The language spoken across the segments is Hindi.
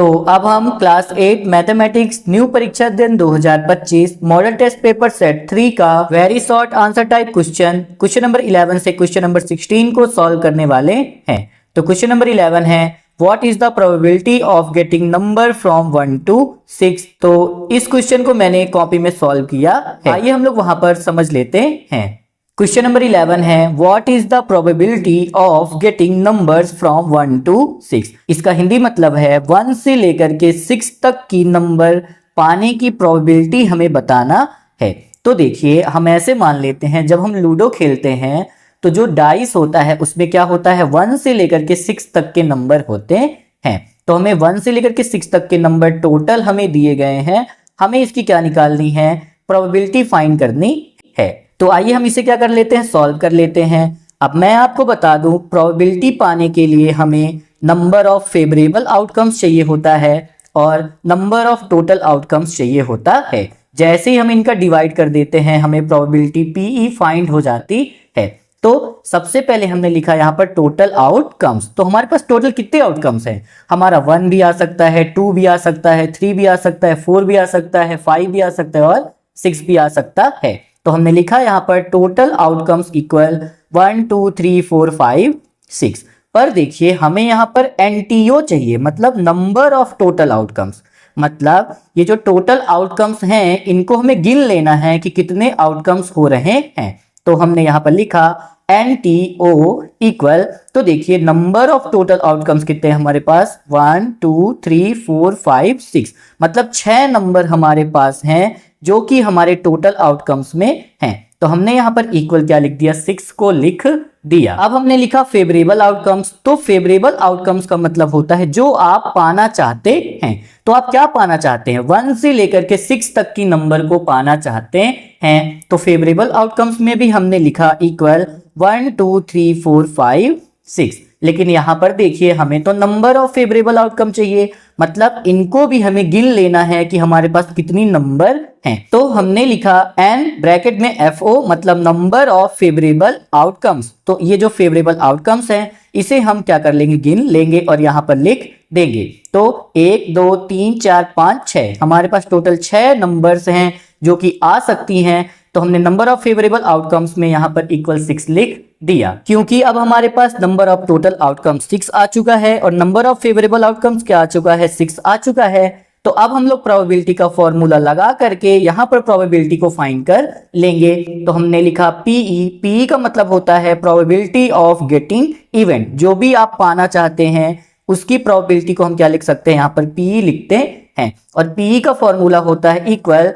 तो अब हम क्लास 8 मैथमेटिक्स न्यू परीक्षा दिन 2025 मॉडल टेस्ट पेपर सेट 3 का very short answer type question number 11 से क्वेश्चन नंबर 16 को सॉल्व करने वाले हैं। तो क्वेश्चन नंबर 11 है what is the probability of getting number from 1 to 6। तो इस क्वेश्चन को मैंने कॉपी में सॉल्व किया है, आइए हम लोग वहां पर समझ लेते हैं। क्वेश्चन नंबर 11 है what is the probability of getting numbers from 1 to 6। इसका हिंदी मतलब है 1 से लेकर के 6 तक की नंबर पाने की प्रोबेबिलिटी हमें बताना है। तो देखिए हम ऐसे मान लेते हैं जब हम लूडो खेलते हैं तो जो डाइस होता है उसमें क्या होता है 1 से लेकर के 6 तक के नंबर होते हैं। तो हमें 1 से लेकर के 6 तक के नंबर टोटल हमें दिए गए हैं, हमें इसकी क्या निकालनी है, प्रोबेबिलिटी फाइंड करनी है। तो आइए हम इसे क्या कर लेते हैं, सॉल्व कर लेते हैं। अब मैं आपको बता दूं प्रोबेबिलिटी पाने के लिए हमें नंबर ऑफ फेवरेबल आउटकम्स चाहिए होता है और नंबर ऑफ टोटल आउटकम्स चाहिए होता है। जैसे ही हम इनका डिवाइड कर देते हैं हमें प्रोबेबिलिटी पीई फाइंड हो जाती है। तो सबसे पहले हमने लिखा यहाँ पर टोटल आउटकम्स। तो हमारे पास टोटल कितने आउटकम्स हैं, हमारा 1 भी आ सकता है, 2 भी आ सकता है, 3 भी आ सकता है, 4 भी आ सकता है, 5 भी आ सकता है और 6 भी आ सकता है। तो हमने लिखा यहाँ पर टोटल आउटकम्स इक्वल 1 2 3 4 5 6। पर देखिए हमें यहाँ पर एनटीओ चाहिए, मतलब नंबर ऑफ टोटल आउटकम्स। मतलब ये जो टोटल आउटकम्स हैं इनको हमें गिन लेना है कि कितने आउटकम्स हो रहे हैं। तो हमने यहाँ पर लिखा NTO इक्वल, तो देखिए नंबर ऑफ टोटल आउटकम्स कितने हैं हमारे पास 1 2 3 4 5 6, मतलब 6 नंबर हमारे पास हैं जो कि हमारे टोटल आउटकम्स में हैं। तो हमने यहाँ पर इक्वल क्या लिख दिया, 6 को लिख दिया। अब हमने लिखा फेवरेबल आउटकम्स। तो फेवरेबल आउटकम्स का मतलब होता है जो आप पाना चाहते हैं। तो आप क्या पाना चाहते हैं, 1 से लेकर के 6 तक की नंबर को पाना चाहते हैं। तो फेवरेबल आउटकम्स में भी हमने लिखा इक्वल 1 2 3 4 5 6। लेकिन यहाँ पर देखिए हमें तो नंबर ऑफ फेवरेबल आउटकम चाहिए, मतलब इनको भी हमें गिन लेना है कि हमारे पास कितनी नंबर हैं। तो हमने लिखा n ब्रैकेट में FO, मतलब नंबर ऑफ फेवरेबल आउटकम्स। तो ये जो फेवरेबल आउटकम्स हैं इसे हम क्या कर लेंगे, गिन लेंगे और यहाँ पर लिख देंगे। तो 1 2 3 4 5 6 हमारे पास टोटल 6 नंबर्स हैं जो कि आ सकती हैं। तो हमने नंबर ऑफ फेवरेबल आउटकम्स में यहाँ पर इक्वल 6 लिख दिया, क्योंकि अब हमारे पास नंबर ऑफ टोटल आउटकम्स 6 आ चुका है और नंबर ऑफ फेवरेबल आउटकम्स क्या आ चुका है, 6 आ चुका है। तो अब हम लोग प्रोबेबिलिटी का फॉर्मूला लगा करके यहाँ पर प्रोबेबिलिटी को फाइंड कर लेंगे। तो हमने लिखा पीई का मतलब होता है प्रोबेबिलिटी ऑफ गेटिंग इवेंट। जो भी आप पाना चाहते हैं उसकी प्रोबेबिलिटी को हम क्या लिख सकते हैं, यहाँ पर पीई लिखते हैं। और पीई का फॉर्मूला होता है इक्वल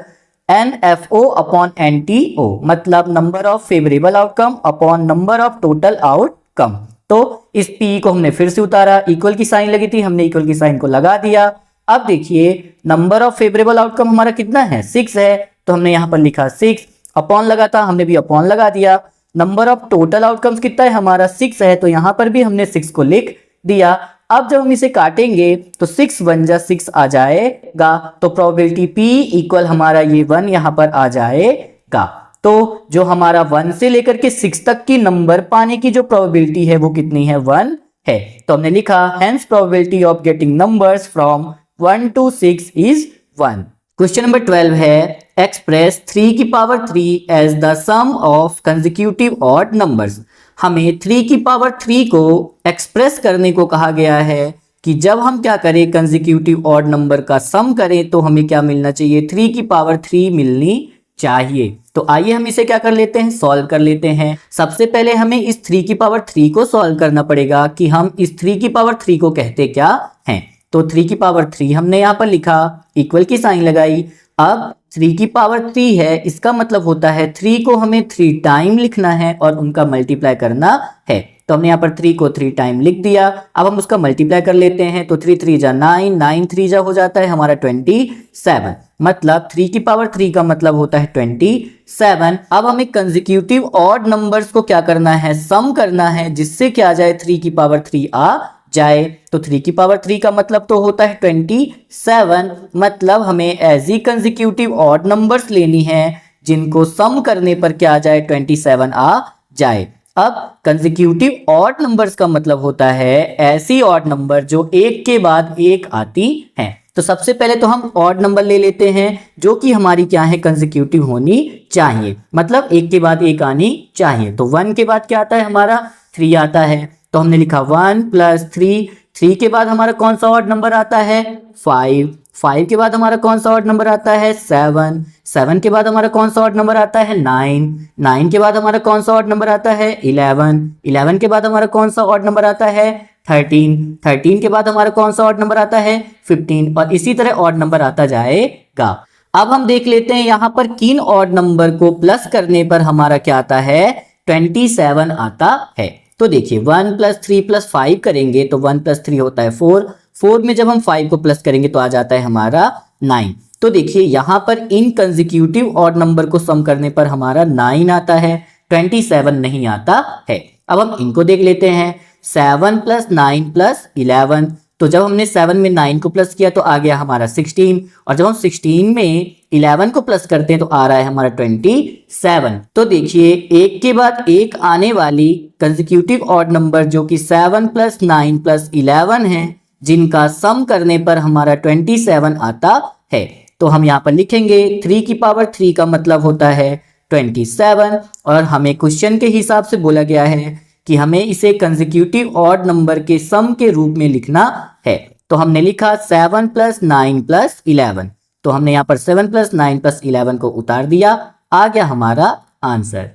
NFO अपॉन NTO, मतलब number of favourable outcome upon number of total outcome. तो इस पी को हमने फिर से उतारा, इक्वल की साइन लगी थी, हमने इक्वल की साइन को लगा दिया। अब देखिए नंबर ऑफ फेवरेबल आउटकम हमारा कितना है, 6 है। तो हमने यहाँ पर लिखा 6, अपॉन लगा था, हमने भी अपॉन लगा दिया। नंबर ऑफ टोटल आउटकम्स कितना है हमारा 6 है, तो यहाँ पर भी हमने 6 को लिख दिया। अब जब हम इसे काटेंगे तो 6 1 जा 6 आ जाएगा। तो प्रोबेबिलिटी P इक्वल हमारा ये 1 यहाँ पर आ जाएगा। तो जो हमारा 1 से लेकर के 6 तक की नंबर पाने की जो प्रोबेबिलिटी है वो कितनी है, 1 है। तो हमने लिखा hence probability of getting numbers from 1 to 6 is 1। Question number 12 है एक्सप्रेस 3 की power 3 as the sum of consecutive odd numbers. हमें 3 की पावर 3 को एक्सप्रेस करने को कहा गया है कि जब हम क्या करें, कंसेक्यूटिव ऑड नंबर का सम करें तो हमें क्या मिलना चाहिए, 3 की पावर 3 मिलनी चाहिए। तो आइए हम इसे क्या कर लेते हैं, सॉल्व कर लेते हैं। सबसे पहले हमें इस 3 की पावर 3 को सॉल्व करना पड़ेगा कि हम इस 3 की पावर 3 को कहते क्या हैं। तो 3 की पावर 3 हमने यहाँ पर लिखा, इक्वल की साइन लगाई। अब 3 की पावर 3 है, इसका मतलब होता है 3 को हमें 3 टाइम लिखना है और उनका मल्टीप्लाई करना है। तो हमने यहाँ पर 3 को 3 टाइम लिख दिया। अब हम उसका मल्टीप्लाई कर लेते हैं। तो 3 3 जा 9, 9 3 जा हो जाता है हमारा 27, मतलब 3 की पावर 3 का मतलब होता है 27। अब हमें कंसेक्यूटिव ऑड नंबर्स को क्या करना है, सम करना है, जिससे क्या आ जाए 3 की पावर 3 आ जाए। तो 3 की पावर 3 का मतलब तो होता है 27, मतलब हमें ऐसी कंसेक्यूटिव ऑड नंबर्स लेनी है जिनको सम करने पर क्या आ जाए, 27 आ जाए। अब कंसेक्यूटिव ऑड नंबर्स का मतलब होता है ऐसी ऑड नंबर जो एक के बाद एक आती हैं। तो सबसे पहले तो हम ऑड नंबर ले लेते हैं जो कि हमारी क्या है, कंसेक्यूटिव होनी चाहिए, मतलब एक के बाद एक आनी चाहिए। तो 1 के बाद क्या आता है हमारा, 3 आता है। तो हमने लिखा 1 + 3, 3 के बाद हमारा कौन सा ऑड नंबर आता है, 5, 5 के बाद हमारा कौन सा ऑड नंबर आता है, 7, 7 के बाद हमारा कौन सा ऑड नंबर आता है, 9, 9 के बाद हमारा कौन सा ऑड नंबर आता है, 11, 11 के बाद हमारा कौन सा ऑड नंबर आता है, 13, 13 के बाद हमारा कौन सा ऑड नंबर आता है, 15, और इसी तरह ऑड नंबर आता जाएगा। अब हम देख लेते हैं यहाँ पर किन ऑड नंबर को प्लस करने पर हमारा क्या आता है, 27 आता है। तो देखिए 1 + 3 + 5 करेंगे तो 1 + 3 होता है 4, 4 में जब हम 5 को प्लस करेंगे तो आ जाता है हमारा 9। तो देखिए यहाँ पर इन कंसेक्यूटिव ऑड नंबर को सम करने पर हमारा 9 आता है, 27 नहीं आता है। अब हम इनको देख लेते हैं, 7 + 9 + 11। तो जब हमने 7 में 9 को प्लस किया तो आ गया हमारा 16, और जब हम 16 में 11 को प्लस करते हैं तो आ रहा है हमारा 27। तो देखिए एक के बाद एक आने वाली कंसेक्यूटिव ऑड नंबर जो कि 7 + 9 + 11 है, जिनका सम करने पर हमारा 27 आता है। तो हम यहाँ पर लिखेंगे 3 की पावर 3 का मतलब होता है 27, और हमें क्वेश्चन के हिसाब से बोला गया है कि हमें इसे कंसेक्यूटिव ऑड नंबर के सम के रूप में लिखना है। तो हमने लिखा 7 + 9 + 11। तो हमने यहाँ पर 7 + 9 + 11 को उतार दिया, आ गया हमारा आंसर।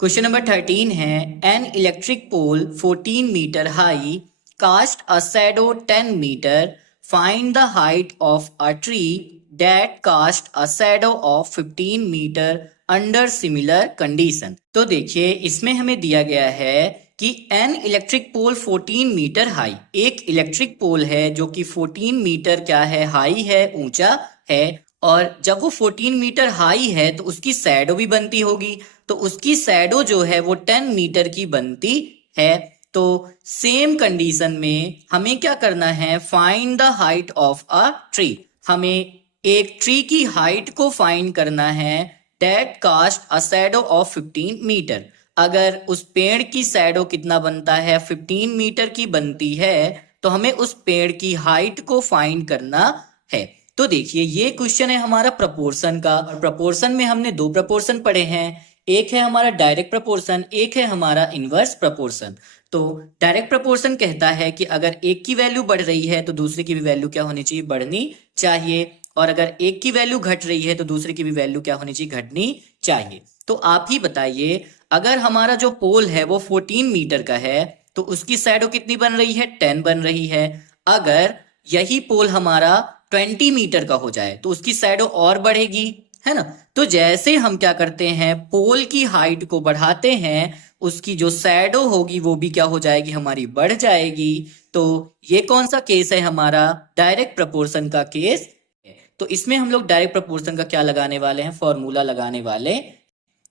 क्वेश्चन नंबर 13 है, an electric pole 14 metre high cast a shadow 10 meter, find the height of a tree that cast a shadow of 15 meter under similar condition। तो देखिए इसमें हमें दिया गया है कि an electric pole 14 metre high, एक इलेक्ट्रिक पोल है जो कि 14 मीटर क्या है, हाई है, ऊंचा है, और जब वो 14 मीटर हाई है तो उसकी शैडो भी बनती होगी, तो उसकी शैडो जो है वो 10 मीटर की बनती है। तो सेम कंडीशन में हमें क्या करना है, find the height of a tree, हमें एक ट्री की हाइट को फाइंड करना है, that cast a shadow of 15 metre. अगर उस पेड़ की शैडो कितना बनता है, 15 मीटर की बनती है, तो हमें उस पेड़ की हाइट को फाइंड करना है। तो देखिए ये क्वेश्चन है हमारा प्रपोर्शन का, और प्रपोर्शन में हमने 2 प्रपोर्शन पढ़े हैं, एक है हमारा डायरेक्ट प्रपोर्शन, एक है हमारा इनवर्स प्रपोर्शन। तो डायरेक्ट प्रपोर्शन कहता है कि अगर एक की वैल्यू बढ़ रही है तो दूसरे की भी वैल्यू क्या होनी चाहिए, बढ़नी चाहिए, और अगर एक की वैल्यू घट रही है तो दूसरे की भी वैल्यू क्या होनी चाहिए, घटनी चाहिए। तो आप ही बताइए, अगर हमारा जो पोल है वो 14 मीटर का है तो उसकी शैडो कितनी बन रही है, 10 बन रही है। अगर यही पोल हमारा 20 मीटर का हो जाए तो उसकी शैडो और बढ़ेगी, है ना। तो जैसे हम क्या करते हैं, पोल की हाइट को बढ़ाते हैं, उसकी जो शैडो होगी वो भी क्या हो जाएगी, हमारी बढ़ जाएगी। तो ये कौन सा केस है, हमारा डायरेक्ट प्रपोर्शन का केस है। तो इसमें हम लोग डायरेक्ट प्रपोर्शन का क्या लगाने वाले हैं, फॉर्मूला लगाने वाले।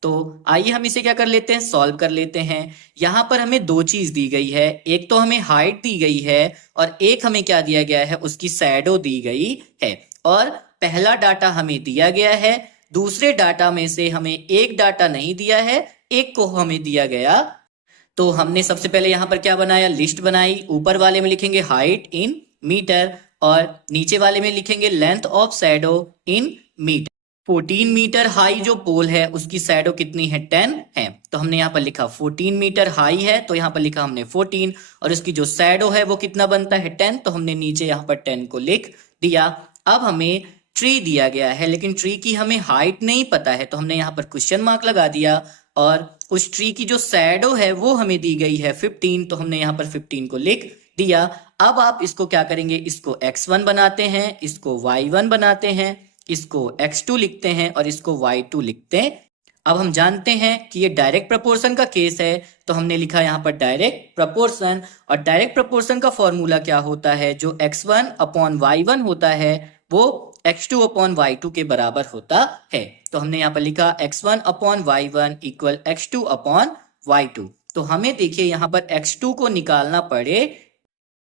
तो आइए हम इसे क्या कर लेते हैं, सॉल्व कर लेते हैं। यहाँ पर हमें 2 चीज दी गई है, एक तो हमें हाइट दी गई है और एक हमें क्या दिया गया है, उसकी शैडो दी गई है। और पहला डाटा हमें दिया गया है, दूसरे डाटा में से हमें एक डाटा नहीं दिया है, एक को हमें दिया गया। तो हमने सबसे पहले यहाँ पर क्या बनाया, लिस्ट बनाई। ऊपर वाले में लिखेंगे हाइट इन मीटर और नीचे वाले में लिखेंगे length of shadow in metre. 14 metre high जो पोल है उसकी शैडो कितनी है, 10 है। तो हमने यहाँ पर लिखा 14 मीटर हाई है तो यहाँ पर लिखा हमने 14, और उसकी जो शैडो है वो कितना बनता है, 10। तो हमने नीचे यहाँ पर 10 को लिख दिया। अब हमें ट्री दिया गया है लेकिन ट्री की हमें हाइट नहीं पता है, तो हमने यहाँ पर क्वेश्चन मार्क लगा दिया। और उस ट्री की जो शैडो है वो हमें दी गई है 15, तो हमने यहाँ पर 15 को लिख दिया। अब आप इसको क्या करेंगे, इसको x1 बनाते हैं, इसको y1 बनाते हैं, इसको x2 लिखते हैं और इसको y2 लिखते हैं। अब हम जानते हैं कि ये डायरेक्ट प्रपोर्शन का केस है, तो हमने लिखा यहाँ पर डायरेक्ट प्रपोर्शन। और डायरेक्ट प्रपोर्शन का फॉर्मूला क्या होता है, जो x1/y1 होता है वो x2/y2 के बराबर होता है। तो हमने यहाँ पर लिखा x1/y1 = x2/y2। तो हमें देखिए यहाँ पर x2 को निकालना पड़े,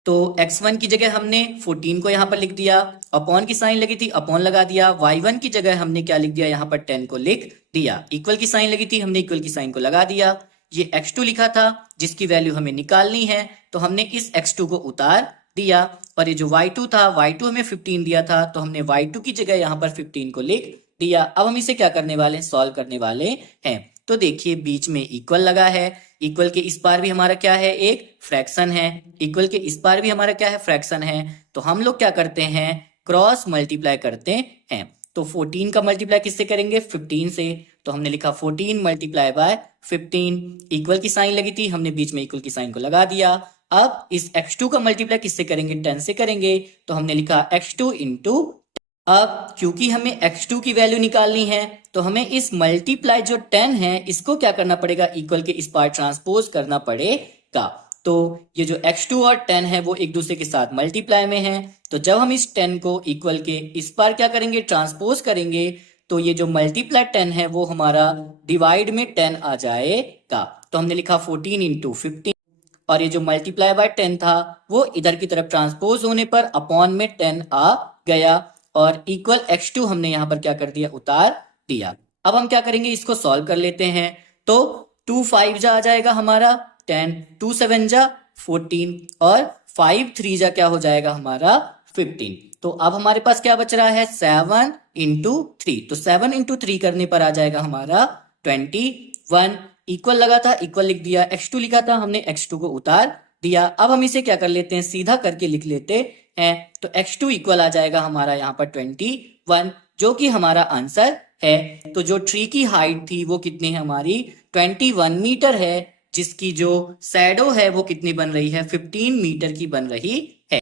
तो x1 की जगह हमने 14 को यहाँ पर लिख दिया, अपॉन की साइन लगी थी अपॉन लगा दिया। y1 की जगह हमने क्या लिख दिया, यहाँ पर 10 को लिख दिया। इक्वल की साइन लगी थी, हमने इक्वल की साइन को लगा दिया। ये x2 लिखा था जिसकी वैल्यू हमें निकालनी है, तो हमने इस x2 को उतार दिया, और ये जो y2 था, y2 हमें 15 दिया था, तो हमने y2 की जगह यहाँ पर 15 को लिख दिया। अब हम इसे क्या करने वाले हैं, सॉल्व करने वाले हैं। तो देखिए बीच में इक्वल लगा है, इक्वल के इस पार भी हमारा क्या है, एक फ्रैक्शन है, इक्वल के इस पार भी हमारा क्या है, फ्रैक्शन है। तो हम लोग क्या करते हैं, क्रॉस मल्टीप्लाई करते हैं। तो 14 का मल्टीप्लाई किससे करेंगे, 15 से। तो हमने लिखा 14 मल्टीप्लाई बाय 15, इक्वल की साइन लगी थी, हमने बीच में इक्वल की साइन को लगा दिया। अब इस x2 का मल्टीप्लाई किससे करेंगे, 10 से करेंगे। तो हमने लिखा x2 इंटू, अब क्योंकि हमें x2 की वैल्यू निकालनी है तो हमें इस मल्टीप्लाई जो 10 है इसको क्या करना पड़ेगा, इक्वल के इस पार ट्रांसपोज करना पड़ेगा। तो ये जो x2 और 10 है वो एक दूसरे के साथ मल्टीप्लाई में है, तो जब हम इस 10 को इक्वल के इस पार क्या करेंगे, ट्रांसपोज करेंगे, तो ये जो मल्टीप्लाई 10 है वो हमारा डिवाइड में 10 आ जाएगा। तो हमने लिखा 14 इंटू 15, और ये जो मल्टीप्लाई बाय 10 था वो इधर की तरफ ट्रांसपोज होने पर अपॉन में 10 आ गया, और इक्वल x2 हमने यहाँ पर क्या कर दिया, उतार दिया। अब हम क्या करेंगे, इसको सॉल्व कर लेते हैं। तो 2 5 जा आ जाएगा हमारा 10, 2 7 जा 14, और 5 3 जा क्या हो जाएगा हमारा 15। तो अब हमारे पास क्या बच रहा है, 7 इंटू 3। तो 7 इंटू 3 करने पर आ जाएगा हमारा 21। इक्वल लगा था, इक्वल लिख दिया, x2 लिखा था, हमने x2 को उतार दिया। अब हम इसे क्या कर लेते हैं, सीधा करके लिख लेते हैं। तो x2 इक्वल आ जाएगा हमारा यहाँ पर 21, जो कि हमारा आंसर है। तो जो ट्री की हाइट थी वो कितनी है हमारी, 21 मीटर है, जिसकी जो शैडो है वो कितनी बन रही है, 15 मीटर की बन रही है।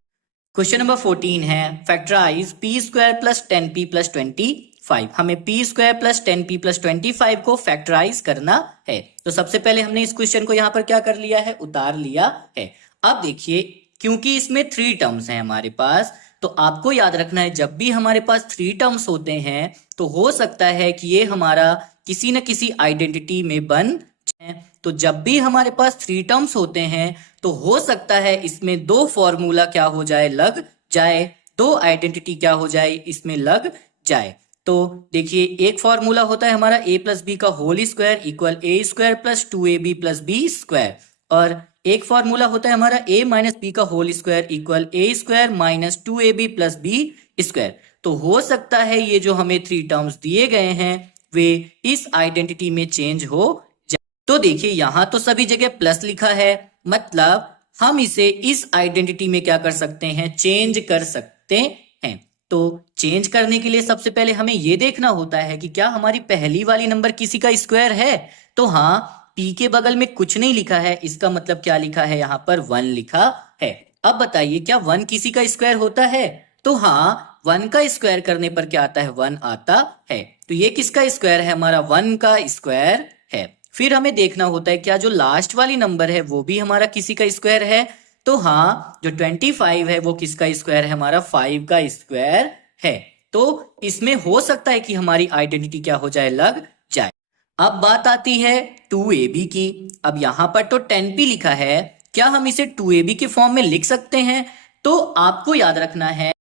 क्वेश्चन नंबर 14 है, factorise p square plus 10p plus 25। हमें p square plus 10p plus 25 को फैक्टराइज करना है। तो सबसे पहले हमने इस क्वेश्चन को यहाँ पर क्या कर लिया है, उतार लिया है। अब देखिए क्योंकि इसमें 3 टर्म्स हैं हमारे पास, तो आपको याद रखना है जब भी हमारे पास 3 टर्म्स होते हैं तो हो सकता है कि ये हमारा किसी न किसी आइडेंटिटी में बन जाए। तो जब भी हमारे पास 3 टर्म्स होते हैं तो हो सकता है इसमें 2 फॉर्मूला क्या हो जाए, लग जाए, 2 आइडेंटिटी क्या हो जाए, इसमें लग जाए। तो देखिए एक फॉर्मूला होता है हमारा a प्लस बी का whole square equal a square plus 2ab plus B square, और एक फॉर्मूला होता है हमारा a माइनस बी का whole square equal a square minus 2ab plus B square. तो हो सकता है ये जो हमें 3 टर्म्स दिए गए हैं वे इस आइडेंटिटी में चेंज हो जाए। तो देखिए यहाँ तो सभी जगह प्लस लिखा है, मतलब हम इसे इस आइडेंटिटी में क्या कर सकते हैं, चेंज कर सकते हैं। तो चेंज करने के लिए सबसे पहले हमें ये देखना होता है कि क्या हमारी पहली वाली नंबर किसी का स्क्वायर है। तो हाँ, p के बगल में कुछ नहीं लिखा है, इसका मतलब क्या लिखा है, यहाँ पर 1 लिखा है। अब बताइए क्या 1 किसी का स्क्वायर होता है। तो हाँ, 1 का स्क्वायर करने पर क्या आता है, 1 आता है। तो ये किसका स्क्वायर है, हमारा 1 का स्क्वायर है। फिर हमें देखना होता है क्या जो लास्ट वाली नंबर है वो भी हमारा किसी का स्क्वायर है। तो हाँ, जो 25 है वो किसका स्क्वायर है, हमारा 5 का स्क्वायर है। तो इसमें हो सकता है कि हमारी आइडेंटिटी क्या हो जाए, लग जाए। अब बात आती है 2ab की। अब यहाँ पर तो 10p लिखा है, क्या हम इसे 2ab के फॉर्म में लिख सकते हैं। तो आपको याद रखना है,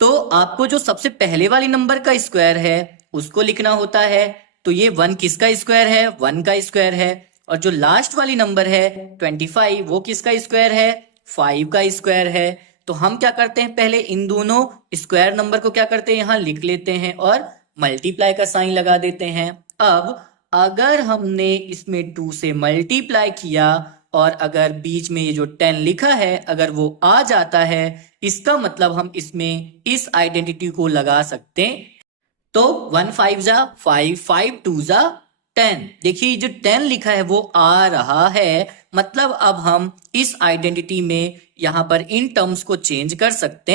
तो आपको जो सबसे पहले वाली नंबर का स्क्वायर है उसको लिखना होता है। तो ये 1 किसका स्क्वायर है, 1 का स्क्वायर है, और जो लास्ट वाली नंबर है 25 वो किसका स्क्वायर है, 5 का स्क्वायर है। तो हम क्या करते हैं, पहले इन दोनों स्क्वायर नंबर को क्या करते हैं, यहाँ लिख लेते हैं और मल्टीप्लाई का साइन लगा देते हैं। अब अगर हमने इसमें 2 से मल्टीप्लाई किया और अगर बीच में ये जो 10 लिखा है अगर वो आ जाता है, इसका मतलब हम इसमें इस आइडेंटिटी को लगा सकते हैं। तो 1 5 जा 5, 5 2 जा 10। देखिए जो 10 लिखा है वो आ रहा है, मतलब अब हम इस आइडेंटिटी में यहाँ पर इन टर्म्स को चेंज कर सकते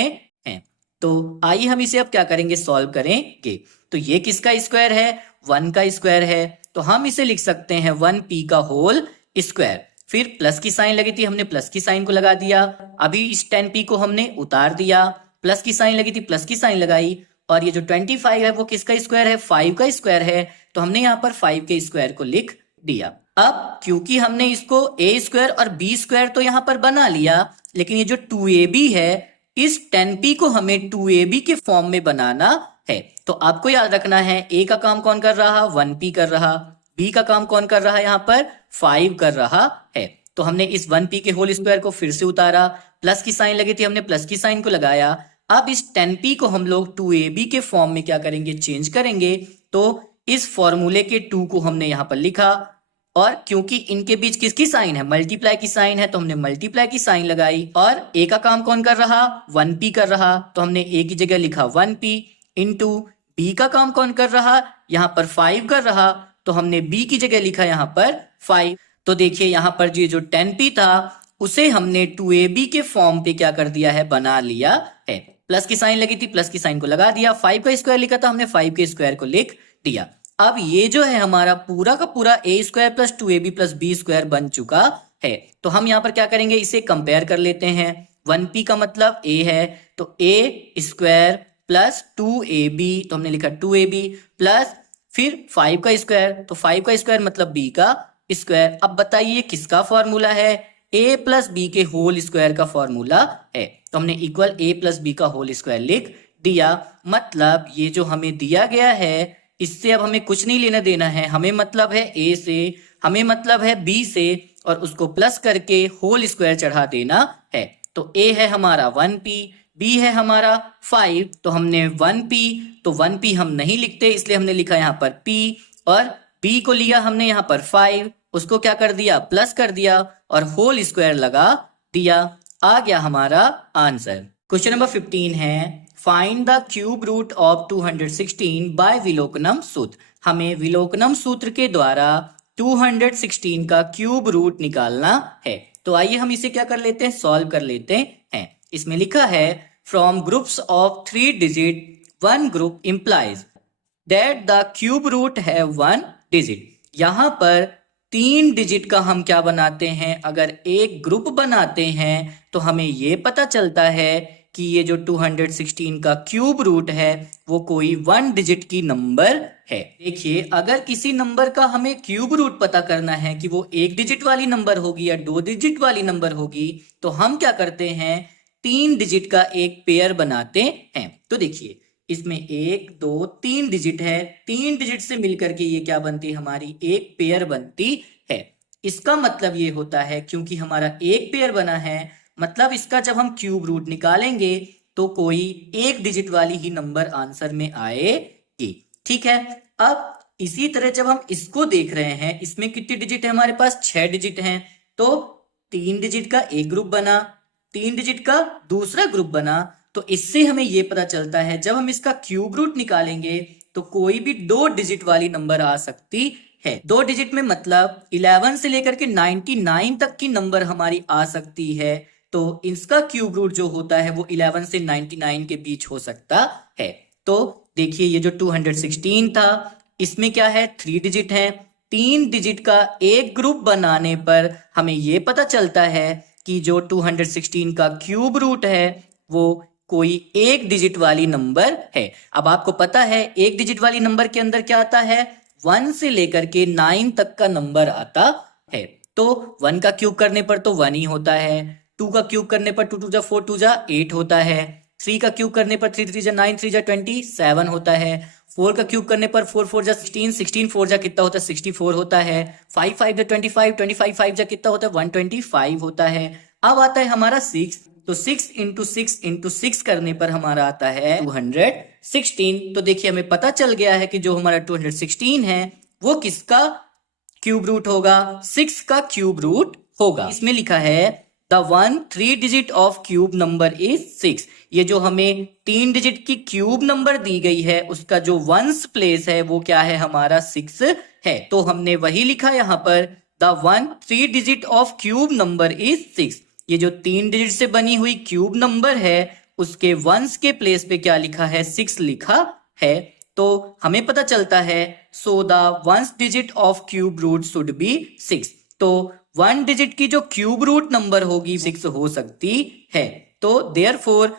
हैं। तो आइए हम इसे अब क्या करेंगे, सॉल्व करेंगे। तो ये किसका स्क्वायर है, 1 का स्क्वायर है, तो हम इसे लिख सकते हैं 1p का होल स्क्वायर। फिर प्लस की साइन लगी थी, हमने प्लस की साइन को लगा दिया। अभी इस 10p को हमने उतार दिया, प्लस की साइन लगी थी, प्लस की साइन लगाई, और ये जो 25 है वो किसका स्क्वायर है, 5 का स्क्वायर है, तो हमने यहाँ पर 5 के स्क्वायर को लिख दिया। अब क्योंकि हमने इसको a स्क्वायर और b स्क्वायर तो यहाँ पर बना लिया, लेकिन ये जो 2ab है इस 10p को हमें 2ab के फॉर्म में बनाना है। तो आपको याद रखना है a का काम कौन कर रहा, 1p कर रहा, बी का काम कौन कर रहा है, यहाँ पर 5 कर रहा है। तो हमने इस 1p के होल स्क्वायर को फिर से उतारा, प्लस की साइन लगी थी, हमने प्लस की साइन को लगाया। अब इस 10p को हम लोग 2ab के फॉर्म में क्या करेंगे, चेंज करेंगे। तो इस फॉर्मूले के 2 को हमने यहाँ पर लिखा, और क्योंकि इनके बीच किसकी साइन है, मल्टीप्लाई की साइन है, तो हमने मल्टीप्लाई की साइन लगाई। और a का काम कौन कर रहा, 1p कर रहा, तो हमने a की जगह लिखा 1p इंटू b का काम कौन कर रहा, यहाँ पर 5 कर रहा, तो हमने b की जगह लिखा यहाँ पर 5। तो देखिए यहाँ पर जो 10p था उसे हमने 2ab के फॉर्म पे क्या कर दिया है, बना लिया है। प्लस की साइन लगी थी, प्लस की साइन को लगा दिया, 5 का स्क्वायर लिखा था हमने, 5 के स्क्वायर को लिख दिया। अब ये जो है हमारा पूरा का पूरा a square plus 2ab plus b square बन चुका है। तो हम यहाँ पर क्या करेंगे, इसे कंपेयर कर लेते हैं। 1p का मतलब a है, तो a स्क्वायर प्लस 2ab, तो हमने लिखा 2ab प्लस फिर 5 का स्क्वायर, तो 5 का स्क्वायर मतलब b का स्क्वायर। अब बताइए किसका फॉर्मूला है, a प्लस b के होल स्क्वायर का फॉर्मूला है। तो हमने इक्वल a प्लस b का होल स्क्वायर लिख दिया। मतलब ये जो हमें दिया गया है इससे अब हमें कुछ नहीं लेना देना है, हमें मतलब है a से, हमें मतलब है b से, और उसको प्लस करके होल स्क्वायर चढ़ा देना है। तो a है हमारा 1p, b है हमारा 5, तो हमने 1p, तो 1p हम नहीं लिखते इसलिए हमने लिखा यहाँ पर p, और b को लिया हमने यहाँ पर 5, उसको क्या कर दिया, प्लस कर दिया और होल स्क्वायर लगा दिया। आ गया हमारा आंसर। क्वेश्चन नंबर 15 है, find the cube root of 216 by विलोकनम सूत्र। हमें विलोकनम सूत्र के द्वारा 216 का क्यूब रूट निकालना है। तो आइए हम इसे क्या कर लेते हैं, सॉल्व कर लेते हैं। इसमें लिखा है from groups of 3 digit 1 group implies that the cube root है 1 डिजिट। यहाँ पर 3 डिजिट का हम क्या बनाते हैं, अगर एक ग्रुप बनाते हैं तो हमें ये पता चलता है कि ये जो 216 का क्यूब रूट है वो कोई 1 डिजिट की नंबर है। देखिए अगर किसी नंबर का हमें क्यूब रूट पता करना है कि वो 1 डिजिट वाली नंबर होगी या 2 डिजिट वाली नंबर होगी, तो हम क्या करते हैं, 3 डिजिट का एक पेयर बनाते हैं। तो देखिए इसमें 1 2 3 डिजिट है, 3 डिजिट से मिलकर के ये क्या बनती है, हमारी एक पेयर बनती है। इसका मतलब ये होता है क्योंकि हमारा एक पेयर बना है, मतलब इसका जब हम क्यूब रूट निकालेंगे तो कोई एक डिजिट वाली ही नंबर आंसर में आएगी। ठीक है, अब इसी तरह जब हम इसको देख रहे हैं, इसमें कितनी डिजिट है, हमारे पास 6 डिजिट हैं। तो 3 डिजिट का एक ग्रुप बना, 3 डिजिट का दूसरा ग्रुप बना। तो इससे हमें यह पता चलता है जब हम इसका क्यूब रूट निकालेंगे तो कोई भी 2 डिजिट वाली नंबर आ सकती है। 2 डिजिट में मतलब 11 से लेकर के 99 तक की नंबर हमारी आ सकती है। तो इसका क्यूब रूट जो होता है वो 11 से 99 के बीच हो सकता है। तो देखिए ये जो 216 था इसमें क्या है, 3 डिजिट है। 3 डिजिट का एक ग्रुप बनाने पर हमें ये पता चलता है कि जो 216 का क्यूब रूट है वो कोई एक डिजिट वाली नंबर है। अब आपको पता है एक डिजिट वाली नंबर के अंदर क्या आता है, 1 से लेकर के 9 तक का नंबर आता है। तो 1 का क्यूब करने पर तो 1 ही होता है, 2 का क्यूब करने पर 2 2 जा 4 2 जा 8 होता है, 3 का क्यूब करने पर 3 3 जा 9 3 जा 27 होता है, 4 का क्यूब करने पर 4 4 जा 16 16 4 जा कितना होता है 64 होता है, 5 5 जा 25 25 5 जा कितना होता है 125 होता है। अब आता है हमारा 6, तो 6 इंटू 6 इंटू 6 करने पर हमारा आता है 216। तो देखिए हमें पता चल गया है कि जो हमारा 216 है वो किसका क्यूब रूट होगा, 6 का क्यूब रूट होगा। इसमें लिखा है the 1 3 digit of cube number is 6। ये जो हमें 3 डिजिट की क्यूब नंबर दी गई है उसका जो वंस प्लेस है वो क्या है, हमारा 6 है। तो हमने वही लिखा यहाँ पर the 1 3 digit of cube number is 6। ये जो 3 डिजिट से बनी हुई क्यूब नंबर है उसके वंस के प्लेस पे क्या लिखा है, 6 लिखा है। तो हमें पता चलता है so the ones digit of cube root should be 6। तो 1 डिजिट की जो क्यूब रूट नंबर होगी 6 हो सकती है। तो देयरफॉर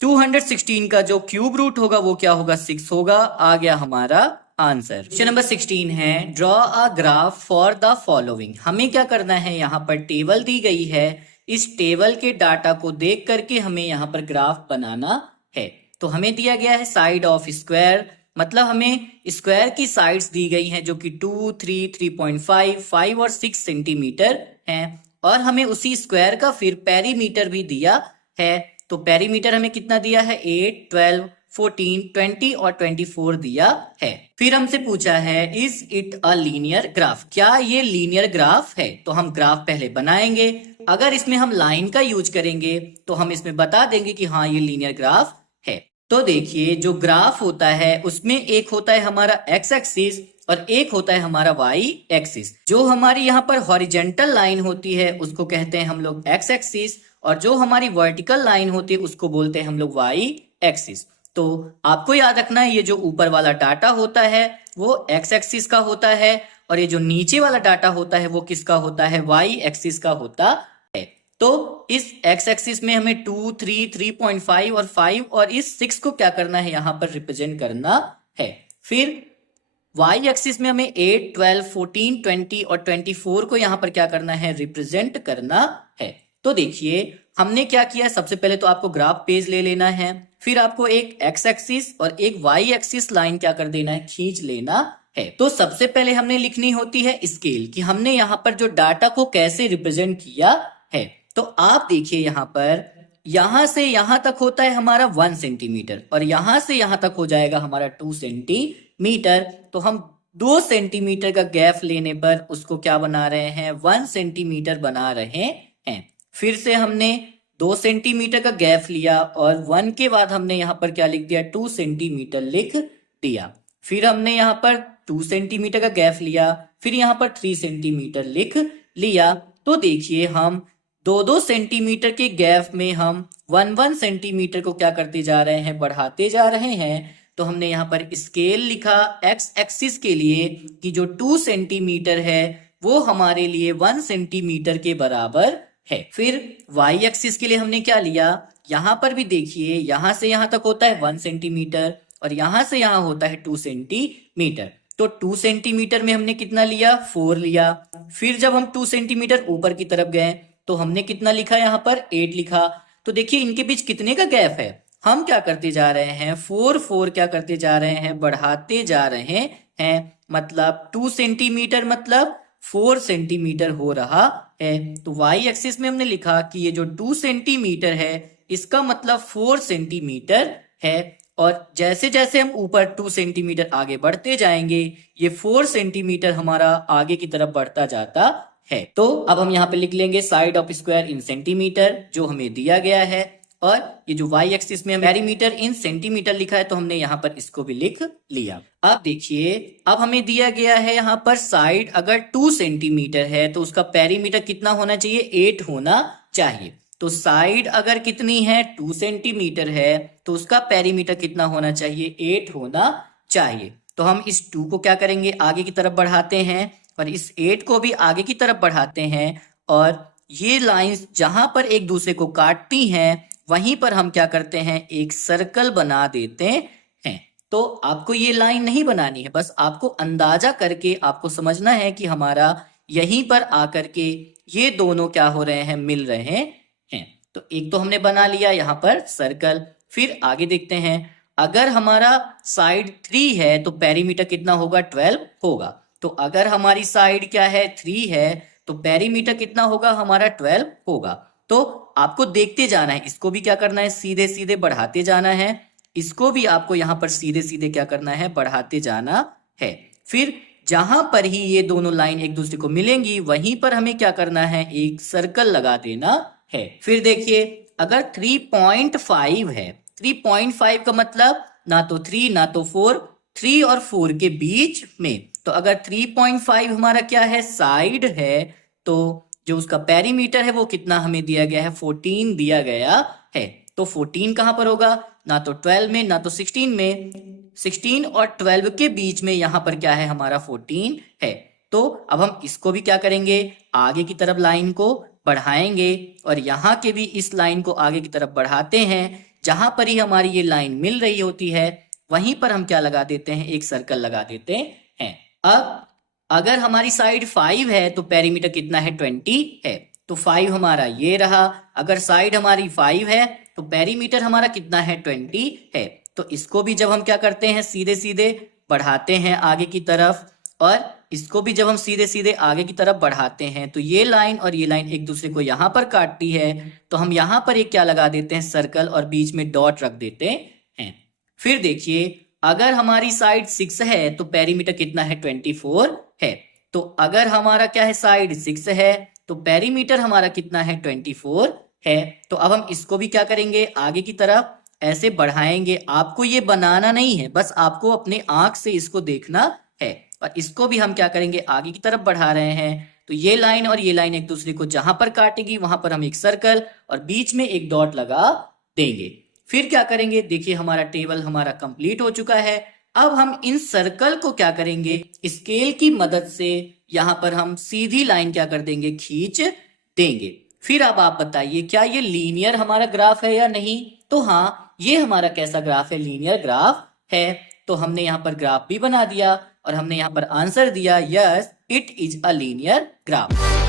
216 का जो क्यूब रूट होगा वो क्या होगा, 6 होगा। आ गया हमारा आंसर। क्वेश्चन नंबर 16 है draw a graph for the following. हमें क्या करना है, यहाँ पर टेबल दी गई है, इस टेबल के डाटा को देख करके हमें यहाँ पर ग्राफ बनाना है। तो हमें दिया गया है साइड ऑफ स्क्वायर मतलब हमें स्क्वायर की साइड्स दी गई हैं जो कि 2, 3, 3.5, 5 और 6 सेंटीमीटर हैं, और हमें उसी स्क्वायर का फिर पेरीमीटर भी दिया है। तो पेरीमीटर हमें कितना दिया है, 8, 12, 14, 20 और 24 दिया है। फिर हमसे पूछा है is it a linear graph, क्या ये लीनियर ग्राफ है। तो हम ग्राफ पहले बनाएंगे, अगर इसमें हम लाइन का यूज करेंगे तो हम इसमें बता देंगे कि हाँ ये लीनियर ग्राफ है। तो देखिए जो ग्राफ होता है उसमें एक होता है हमारा एक्स एक्सिस और एक होता है हमारा वाई एक्सिस। जो हमारी यहाँ पर हॉरिजेंटल लाइन होती है उसको कहते हैं हम लोग एक्स एक्सिस, और जो हमारी वर्टिकल लाइन होती है उसको बोलते हैं हम लोग वाई एक्सिस। तो आपको याद रखना है ये जो ऊपर वाला डाटा होता है वो एक्स एक्सिस का होता है, और ये जो नीचे वाला डाटा होता है वो किसका होता है, वाई एक्सिस का होता है। तो इस एक्स एक्सिस में हमें 2, 3, 3.5 और 5 और इस 6 को क्या करना है, यहां पर रिप्रेजेंट करना है। फिर वाई एक्सिस में हमें 8, 12, 14, 20 और 24 को यहां पर क्या करना है, रिप्रेजेंट करना है। तो देखिए हमने क्या किया, सबसे पहले तो आपको ग्राफ पेज ले लेना है, फिर आपको एक एक्स एक्सिस और एक वाई एक्सिस लाइन क्या कर देना है, खींच लेना है। तो सबसे पहले हमने लिखनी होती है स्केल, कि हमने यहाँ पर जो डाटा को कैसे रिप्रेजेंट किया है। तो आप देखिए यहाँ पर यहां से यहां तक होता है हमारा 1 सेंटीमीटर और यहां से यहां तक हो जाएगा हमारा 2 सेंटीमीटर। तो हम 2 सेंटीमीटर का गैप लेने पर उसको क्या बना रहे हैं, 1 सेंटीमीटर बना रहे हैं। फिर से हमने 2 सेंटीमीटर का गैप लिया और 1 के बाद हमने यहाँ पर क्या लिख दिया, 2 सेंटीमीटर लिख दिया। फिर हमने यहाँ पर 2 सेंटीमीटर का गैप लिया, फिर यहाँ पर 3 सेंटीमीटर लिख लिया। तो देखिए हम 2-2 सेंटीमीटर के गैप में हम 1-1 सेंटीमीटर को क्या करते जा रहे हैं, बढ़ाते जा रहे हैं। तो हमने यहाँ पर स्केल लिखा एक्स एक्सिस के लिए कि जो 2 सेंटीमीटर है वो हमारे लिए 1 सेंटीमीटर के बराबर है। फिर वाई एक्सिस के लिए हमने क्या लिया, यहां पर भी देखिए यहां से यहां तक होता है 1 सेंटीमीटर और यहां से यहां होता है 2 सेंटीमीटर। तो 2 सेंटीमीटर में हमने कितना लिया, 4 लिया। फिर जब हम 2 सेंटीमीटर ऊपर की तरफ गए तो हमने कितना लिखा, यहां पर 8 लिखा। तो देखिए इनके बीच कितने का गैप है, हम क्या करते जा रहे हैं, 4 क्या करते जा रहे हैं, बढ़ाते जा रहे हैं। मतलब 2 सेंटीमीटर मतलब 4 सेंटीमीटर हो रहा है। तो वाई एक्सिस में हमने लिखा कि ये जो 2 सेंटीमीटर है इसका मतलब 4 सेंटीमीटर है, और जैसे जैसे हम ऊपर 2 सेंटीमीटर आगे बढ़ते जाएंगे ये 4 सेंटीमीटर हमारा आगे की तरफ बढ़ता जाता है। तो अब हम यहाँ पे लिख लेंगे side of square in centimetre जो हमें दिया गया है, और ये जो वाई एक्सिस में पेरीमीटर इन सेंटीमीटर लिखा है तो हमने यहाँ पर इसको भी लिख लिया। अब देखिए अब हमें दिया गया है यहाँ पर साइड अगर 2 सेंटीमीटर है तो उसका पेरीमीटर कितना होना चाहिए, 8 होना चाहिए। तो साइड अगर कितनी है, 2 सेंटीमीटर है तो उसका पेरीमीटर कितना होना चाहिए, 8 होना चाहिए। तो हम इस 2 को क्या करेंगे, आगे की तरफ बढ़ाते हैं और इस 8 को भी आगे की तरफ बढ़ाते हैं, और ये लाइंस जहां पर एक दूसरे को काटती हैं वहीं पर हम क्या करते हैं, एक सर्कल बना देते हैं। तो आपको ये लाइन नहीं बनानी है, बस आपको अंदाजा करके आपको समझना है कि हमारा यहीं पर आकर के ये दोनों क्या हो रहे हैं, मिल रहे हैं। तो एक तो हमने बना लिया यहाँ पर सर्कल। फिर आगे देखते हैं, अगर हमारा साइड 3 है तो पेरीमीटर कितना होगा, 12 होगा। तो अगर हमारी साइड क्या है, 3 है तो पेरीमीटर कितना होगा हमारा, 12 होगा। तो आपको देखते जाना है, इसको भी क्या करना है, सीधे सीधे बढ़ाते जाना है, इसको भी आपको यहां पर सीधे सीधे क्या करना है, बढ़ाते जाना है। फिर जहां पर ही ये दोनों लाइन एक दूसरे को मिलेंगी वहीं पर हमें क्या करना है, एक सर्कल लगा देना है। फिर देखिए अगर 3.5 है, 3.5 का मतलब ना तो 3 ना तो 4, 3 और 4 के बीच में। तो अगर 3.5 हमारा क्या है, साइड है, तो जो उसका पेरीमीटर है वो कितना हमें दिया गया है, 14 दिया गया है। तो 14 कहां पर होगा, ना तो 12 में ना तो 16 में। 16 और 12 के बीच में यहां पर क्या है, हमारा 14 है। तो अब हम इसको भी क्या करेंगे, आगे की तरफ लाइन को बढ़ाएंगे और यहाँ के भी इस लाइन को आगे की तरफ बढ़ाते हैं। जहां पर ही हमारी ये लाइन मिल रही होती है वहीं पर हम क्या लगा देते हैं, एक सर्कल लगा देते हैं। अब अगर हमारी साइड 5 है तो पेरीमीटर कितना है, 20 है। तो 5 हमारा ये रहा। अगर साइड हमारी 5 है तो पेरीमीटर हमारा कितना है, 20 है। तो इसको भी जब हम क्या करते हैं सीधे सीधे बढ़ाते हैं आगे की तरफ, और इसको भी जब हम सीधे सीधे आगे की तरफ बढ़ाते हैं तो ये लाइन और ये लाइन एक दूसरे को यहां पर काटती है, तो हम यहां पर एक क्या लगा देते हैं सर्कल और बीच में डॉट रख देते हैं। फिर देखिए अगर हमारी साइड 6 है तो पेरीमीटर कितना है 24 है। तो अगर हमारा क्या है साइड 6 है तो पेरीमीटर हमारा कितना है 24 है। तो अब हम इसको भी क्या करेंगे आगे की तरफ ऐसे बढ़ाएंगे। आपको ये बनाना नहीं है, बस आपको अपने आंख से इसको देखना है। और इसको भी हम क्या करेंगे आगे की तरफ बढ़ा रहे हैं। तो ये लाइन और ये लाइन एक दूसरे को जहां पर काटेगी वहां पर हम एक सर्कल और बीच में एक डॉट लगा देंगे। फिर क्या करेंगे, देखिए हमारा टेबल हमारा कंप्लीट हो चुका है। अब हम इन सर्कल को क्या करेंगे स्केल की मदद से यहां पर हम सीधी लाइन क्या कर देंगे खींच देंगे। फिर अब आप बताइए क्या ये लीनियर हमारा ग्राफ है या नहीं। तो हाँ, ये हमारा कैसा ग्राफ है, लीनियर ग्राफ है। तो हमने यहाँ पर ग्राफ भी बना दिया और हमने यहाँ पर आंसर दिया, yes it is a linear graph.